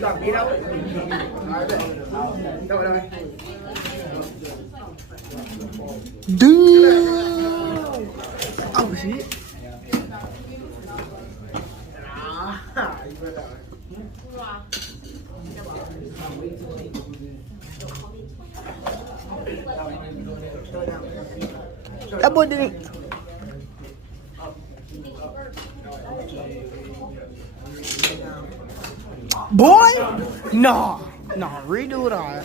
Làm gì đâu. Đâu rồi. Oh shit. That boy didn't. Boy, nah, redo it all.